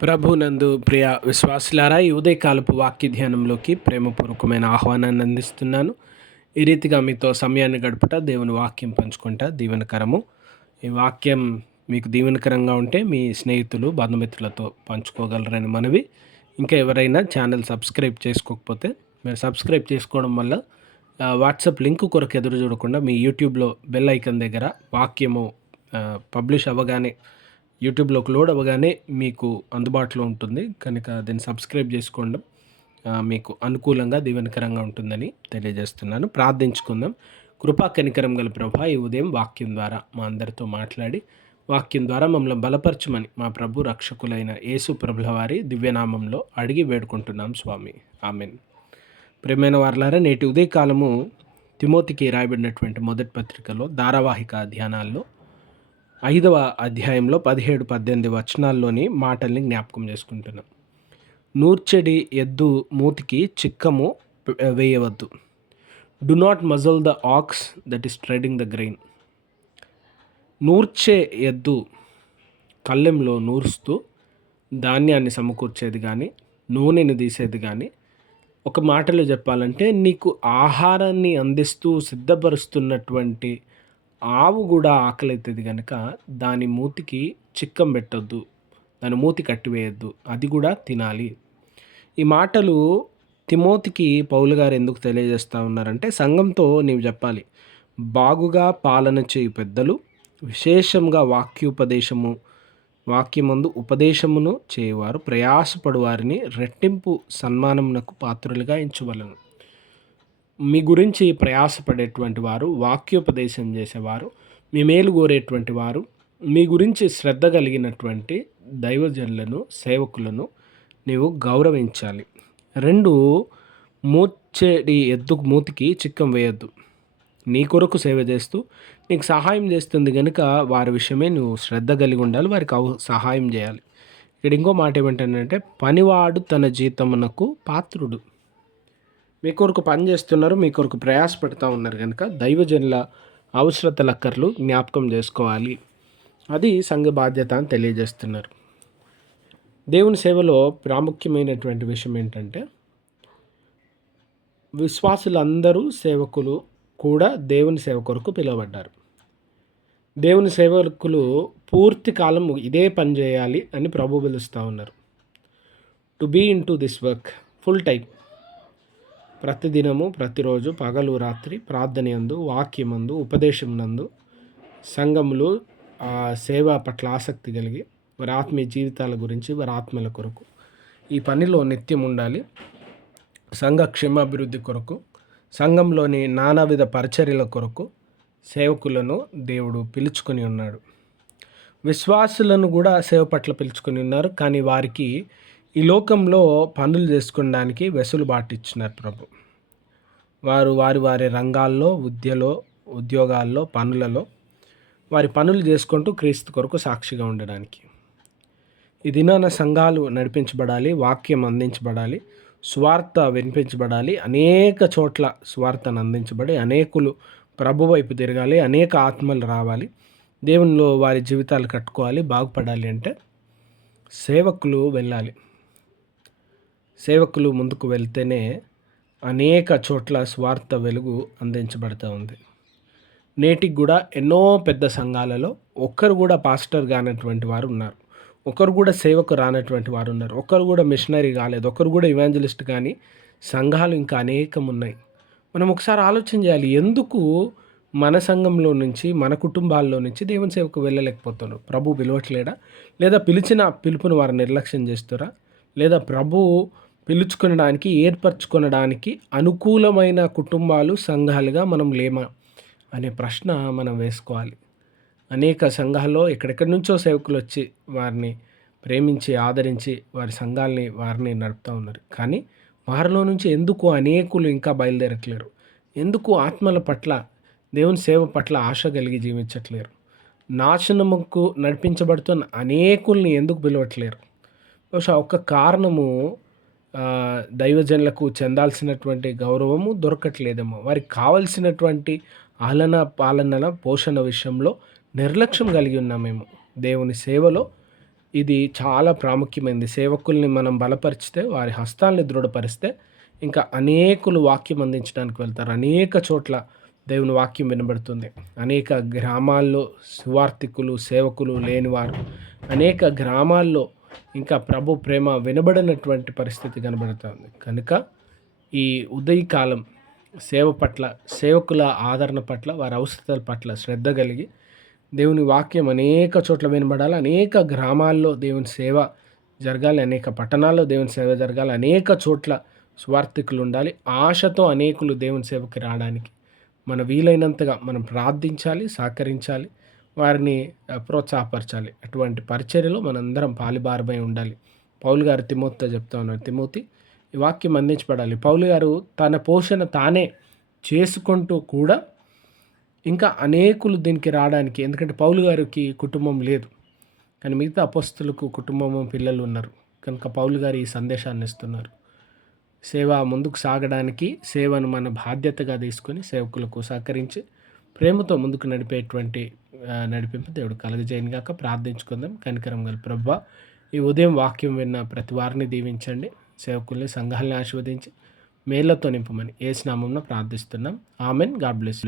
ప్రభునందు ప్రియ విశ్వాసులారా ఈ ఉదయకాలపు వాక్య ధ్యానంలోకి ప్రేమపూర్వకమైన ఆహ్వానాన్ని అందిస్తున్నాను. ఈ రీతిగా మీతో సమయాన్ని గడుపుట దేవుని వాక్యం పంచుకుంటా దీవెనకరము. ఈ వాక్యం మీకు దీవెనకరంగా ఉంటే మీ స్నేహితులు బంధుమిత్రులతో పంచుకోగలరని మనవి. ఇంకా ఎవరైనా ఛానల్ సబ్స్క్రైబ్ చేసుకోకపోతే మీరు సబ్స్క్రైబ్ చేసుకోవడం వల్ల వాట్సాప్ లింక్ కొరకు ఎదురు చూడకుండా మీ యూట్యూబ్లో బెల్ ఐకన్ దగ్గర వాక్యము పబ్లిష్ అవ్వగానే యూట్యూబ్లోకి లోడ్ అవ్వగానే మీకు అందుబాటులో ఉంటుంది. కనుక దీన్ని సబ్స్క్రైబ్ చేసుకోవడం మీకు అనుకూలంగా దీవెనకరంగా ఉంటుందని తెలియజేస్తున్నాను. ప్రార్థించుకుందాం. కృపా కనికరం గల ప్రభా ఈ ఉదయం వాక్యం ద్వారా మా అందరితో మాట్లాడి వాక్యం ద్వారా మమ్మల్ని బలపరచమని మా ప్రభు రక్షకులైన యేసు ప్రభుల వారి దివ్యనామంలో అడిగి వేడుకుంటున్నాం స్వామి. ఆమెన్. ప్రియమైన వార్లారా నేటి ఉదయకాలము తిమోతికి రాయబడినటువంటి మొదటి పత్రికలో ధారావాహిక ధ్యానాల్లో ఐదవ అధ్యాయంలో పదిహేడు పద్దెనిమిది వచనాల్లోని మాటల్ని జ్ఞాపకం చేసుకుంటున్నాం. నూర్చెడి ఎద్దు మూతికి చిక్కము వేయవద్దు. Do not muzzle the ox that is treading the grain నూర్చే ఎద్దు కళ్ళెంలో నూరుస్తూ ధాన్యాన్ని సమకూర్చేది కానీ నూనెని తీసేది కానీ ఒక మాటలో చెప్పాలంటే నీకు ఆహారాన్ని అందిస్తూ సిద్ధపరుస్తున్నటువంటి ఆవు కూడా ఆకలి కనుక దాని మూతికి చిక్కం పెట్టొద్దు. దాని మూతి కట్టివేయద్దు. అది కూడా తినాలి. ఈ మాటలు తిమోతికి పౌలు గారు ఎందుకు తెలియజేస్తూ ఉన్నారంటే సంఘంతో నీవు చెప్పాలి. బాగుగా పాలన చేయు పెద్దలు విశేషంగా వాక్యోపదేశము వాక్యమందు ఉపదేశమును చేయవారు ప్రయాసపడు వారిని రెట్టింపు సన్మానమునకు పాత్రులుగా ఎంచవలను. మీ గురించి ప్రయాసపడేటువంటి వారు వాక్యోపదేశం చేసేవారు మీ మేలు కోరేటువంటి వారు మీ గురించి శ్రద్ధ కలిగినటువంటి దైవజనులను సేవకులను నీవు గౌరవించాలి. రెండు మూర్చెడి ఎద్దుకు మూతికి చిక్కం వేయద్దు. నీ కొరకు సేవ చేస్తూ నీకు సహాయం చేస్తుంది కనుక వారి విషయమే నువ్వు శ్రద్ధ కలిగి ఉండాలి వారికి అవు సహాయం చేయాలి. ఇక్కడ ఇంకో మాట ఏమిటంటే పనివాడు తన జీతమునకు పాత్రుడు. మీ కొరకు పని చేస్తున్నారు మీ కొరకు ప్రయాసపడుతూ ఉన్నారు కనుక దైవజనుల అవసరత లక్కర్లు జ్ఞాపకం చేసుకోవాలి. అది సంఘ బాధ్యత అని తెలియజేస్తున్నారు. దేవుని సేవలో ప్రాముఖ్యమైనటువంటి విషయం ఏంటంటే విశ్వాసులందరూ సేవకులు కూడా దేవుని సేవ కొరకు పిలువబడ్డారు. దేవుని సేవకులు పూర్తి కాలం ఇదే పని చేయాలి అని ప్రభు పిలుస్తూ ఉన్నారు. To be into this work full time ప్రతిదినము ప్రతిరోజు పగలు రాత్రి ప్రార్థన యందు వాక్యమందు ఉపదేశం నందు సంఘములు సేవ పట్ల ఆసక్తి కలిగి వారి ఆత్మీయ జీవితాల గురించి వారి ఆత్మల కొరకు ఈ పనిలో నిత్యం ఉండాలి. సంఘ క్షేమాభివృద్ధి కొరకు సంఘంలోని నానావిధ పరిచర్యల కొరకు సేవకులను దేవుడు పిలుచుకొని ఉన్నాడు. విశ్వాసులను కూడా సేవ పట్ల పిలుచుకొని ఉన్నారు. కానీ వారికి ఈ లోకంలో పనులు చేసుకోవడానికి వెసులుబాటు ఇచ్చినారు ప్రభు. వారు వారి వారి రంగాల్లో విద్యలో ఉద్యోగాల్లో పనులలో వారి పనులు చేసుకుంటూ క్రీస్తు కొరకు సాక్షిగా ఉండడానికి. ఈ దినాన సంఘాలు నడిపించబడాలి వాక్యం అందించబడాలి స్వార్థ వినిపించబడాలి అనేక చోట్ల స్వార్థను అందించబడి అనేకులు ప్రభు వైపు తిరగాలి అనేక ఆత్మలు రావాలి దేవునిలో వారి జీవితాలు కట్టుకోవాలి బాగుపడాలి అంటే సేవకులు వెళ్ళాలి. సేవకులు ముందుకు వెళ్తేనే అనేక చోట్ల స్వార్థ వెలుగు అందించబడుతూ ఉంది. నేటికి కూడా ఎన్నో పెద్ద సంఘాలలో ఒక్కరు కూడా పాస్టర్ కానటువంటి వారు ఉన్నారు. ఒకరు కూడా సేవకు రానటువంటి వారు ఉన్నారు. ఒకరు కూడా మిషనరీ కాలేదు. ఒకరు కూడా ఇవాంజలిస్ట్ కానీ సంఘాలు ఇంకా అనేకం ఉన్నాయి. మనం ఒకసారి ఆలోచన చేయాలి ఎందుకు మన సంఘంలో నుంచి మన కుటుంబాల్లో నుంచి దేవుని సేవకు వెళ్ళలేకపోతున్నారు? ప్రభు పిలవట్లేడా? లేదా పిలిచిన పిలుపును వారు నిర్లక్ష్యం చేస్తారా? లేదా ప్రభు పిలుచుకొనడానికి ఏర్పరచుకొనడానికి అనుకూలమైన కుటుంబాలు సంఘాలుగా మనం లేమా అనే ప్రశ్న మనం వేసుకోవాలి. అనేక సంఘాల్లో ఎక్కడెక్కడి నుంచో సేవకులు వచ్చి వారిని ప్రేమించి ఆదరించి వారి సంఘాలని వారిని నడుపుతూ ఉన్నారు. కానీ వారిలో నుంచి ఎందుకు అనేకులు ఇంకా బయలుదేరట్లేరు? ఎందుకు ఆత్మల పట్ల దేవుని సేవ పట్ల ఆశ కలిగి జీవించట్లేరు? నాశనముకు నడిపించబడుతున్న అనేకుల్ని ఎందుకు పిలవట్లేరు? బహుశా ఒక కారణము దైవజనులకు చెందాల్సినటువంటి గౌరవము దొరకట్లేదేమో. వారికి కావలసినటువంటి ఆలన పాలనల పోషణ విషయంలో నిర్లక్ష్యం కలిగి ఉన్నామేమో దేవుని సేవలో ఇది చాలా ప్రాముఖ్యమైనది సేవకుల్ని మనం బలపరిచితే వారి హస్తాల్ని దృఢపరిస్తే ఇంకా అనేకులు వాక్యం అందించడానికి వెళ్తారు. అనేక చోట్ల దేవుని వాక్యం వినబడుతుంది. అనేక గ్రామాల్లో సువార్థికులు సేవకులు లేనివారు అనేక గ్రామాల్లో ఇంకా ప్రభు ప్రేమ వినబడినటువంటి పరిస్థితి కనబడుతుంది. కనుక ఈ ఉదయకాలం సేవ పట్ల సేవకుల ఆదరణ పట్ల వారి అవసరాల పట్ల శ్రద్ధ కలిగి దేవుని వాక్యం అనేక చోట్ల వినబడాలి. అనేక గ్రామాల్లో దేవుని సేవ జరగాలి. అనేక పట్టణాల్లో దేవుని సేవ జరగాలి. అనేక చోట్ల స్వార్థికులు ఉండాలి. ఆశతో అనేకులు దేవుని సేవకి రావడానికి మన వీలైనంతగా మనం ప్రార్థించాలి సహకరించాలి. వారిని ప్రోత్సాహపరచాలి. అటువంటి పరిచర్యలో మనందరం పాలిబారమై ఉండాలి. పౌలు గారు తిమోతితో చెప్తా ఉన్నారు తిమోతి ఈ వాక్యం అందించబడాలి. పౌలు గారు తన పోషణ తానే చేసుకుంటూ కూడా ఇంకా అనేకులు దీనికి రావడానికి ఎందుకంటే పౌలు గారికి కుటుంబం లేదు. కానీ మిగతా అపస్తులకు కుటుంబము పిల్లలు ఉన్నారు. కనుక పౌలు గారు ఈ సందేశాన్ని ఇస్తున్నారు. సేవ ముందుకు సాగడానికి సేవను మన బాధ్యతగా తీసుకొని సేవకులకు సహకరించి ప్రేమతో ముందుకు నడిపేటువంటి నడిపింపు దేవుడు కలగజేయని గాక. ప్రార్థించుకుందాం. కనికరం గల ప్రభ ఈ ఉదయం వాక్యం విన్న ప్రతి వారిని దీవించండి. సేవకుల్ని సంఘాలని ఆశీర్వదించి మేళ్ళతో నింపమని ఏ స్నామంలో ప్రార్థిస్తున్నాం. ఆమెన్. God bless